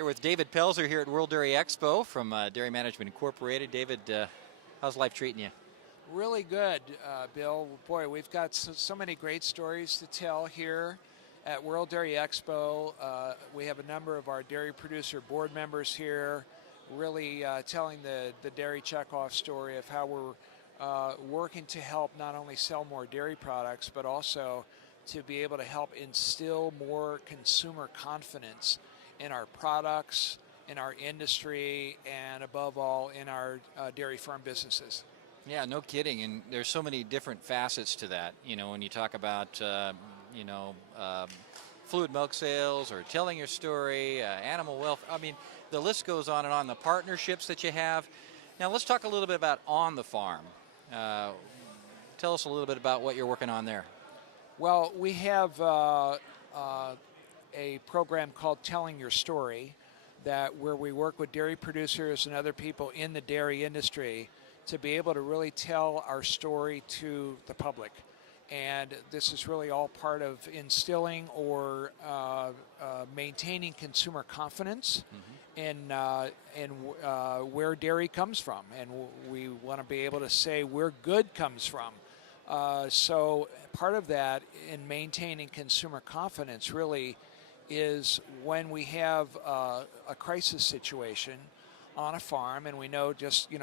Here with David Pelzer here at World Dairy Expo from Dairy Management Incorporated. David, how's life treating you? Really good, Bill. Boy, we've got so many great stories to tell here at World Dairy Expo. We have a number of our dairy producer board members here, really telling the dairy checkoff story of how we're working to help not only sell more dairy products, but also to be able to help instill more consumer confidence in our products, in our industry, and above all, in our dairy farm businesses. Yeah, no kidding. And there's so many different facets to that. You know, when you talk about, fluid milk sales or telling your story, animal welfare. I mean, the list goes on and on, the partnerships that you have. Now, let's talk a little bit about on the farm. Tell us a little bit about what you're working on there. Well, we have a program called Telling Your Story, where we work with dairy producers and other people in the dairy industry to be able to really tell our story to the public. And this is really all part of instilling or maintaining consumer confidence in where dairy comes from. And we want to be able to say where good comes from. So part of that in maintaining consumer confidence really is when we have a crisis situation on a farm, and we know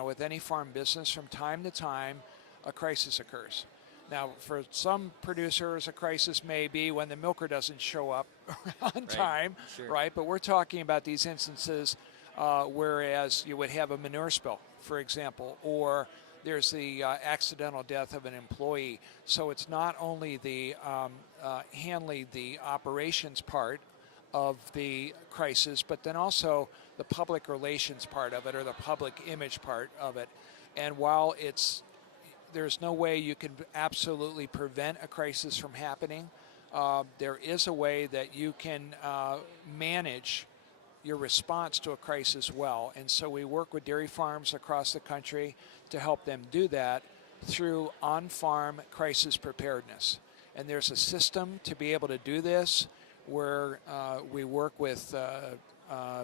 with any farm business from time to time a crisis occurs. Now, for some producers, a crisis may be when the milker doesn't show up on time, sure. Right? But we're talking about these instances whereas you would have a manure spill, for example, or there's the accidental death of an employee. So it's not only the handling the operations part of the crisis, but then also the public relations part of it, or the public image part of it. And while there's no way you can absolutely prevent a crisis from happening, there is a way that you can manage your response to a crisis well. And so we work with dairy farms across the country to help them do that through on-farm crisis preparedness. And there's a system to be able to do this where we work with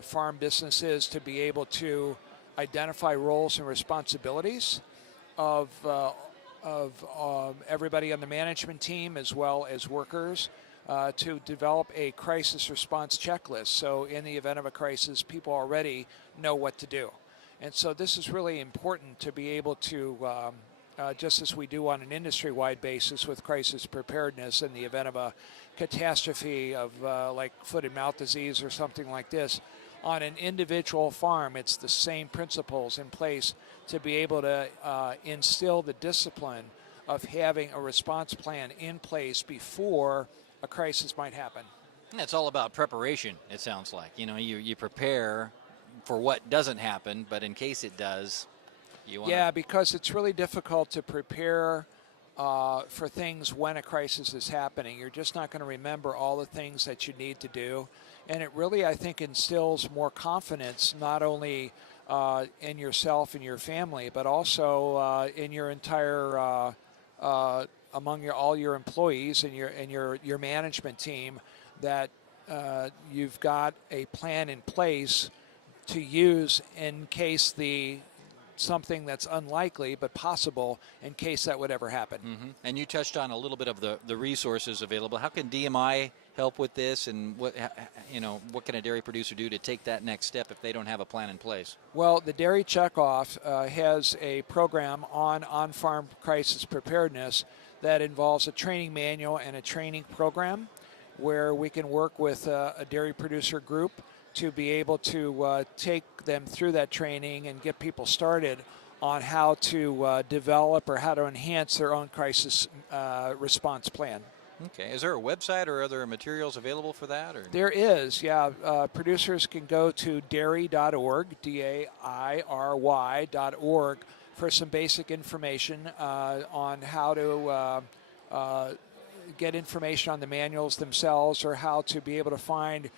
farm businesses to be able to identify roles and responsibilities of everybody on the management team as well as workers to develop a crisis response checklist. So in the event of a crisis, people already know what to do. And so this is really important to be able to, just as we do on an industry-wide basis with crisis preparedness in the event of a catastrophe of like foot and mouth disease or something like this, on an individual farm, it's the same principles in place to be able to instill the discipline of having a response plan in place before a crisis might happen. It's all about preparation, it sounds like. You know, you prepare for what doesn't happen, but in case it does, you want to... Yeah, because it's really difficult to prepare for things when a crisis is happening. You're just not going to remember all the things that you need to do. And it really, I think, instills more confidence, not only in yourself and your family, but also in your entire, among all your employees and your management team, that you've got a plan in place to use in case something that's unlikely but possible in case that would ever happen. And you touched on a little bit of the resources available. How can DMI help with this, and what can a dairy producer do to take that next step if they don't have a plan in place? Well, the Dairy Checkoff has a program on-farm crisis preparedness that involves a training manual and a training program where we can work with a dairy producer group to be able to take them through that training and get people started on how to develop or how to enhance their own crisis response plan. Okay. Is there a website or other materials available for that? Or? There is, yeah. Producers can go to dairy.org, DAIRY.org, for some basic information on how to get information on the manuals themselves, or how to be able to find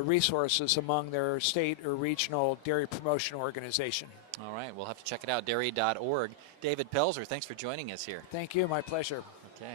resources among their state or regional dairy promotion organization. All right, we'll have to check it out, dairy.org. David Pelzer, thanks for joining us here. Thank you, my pleasure. Okay.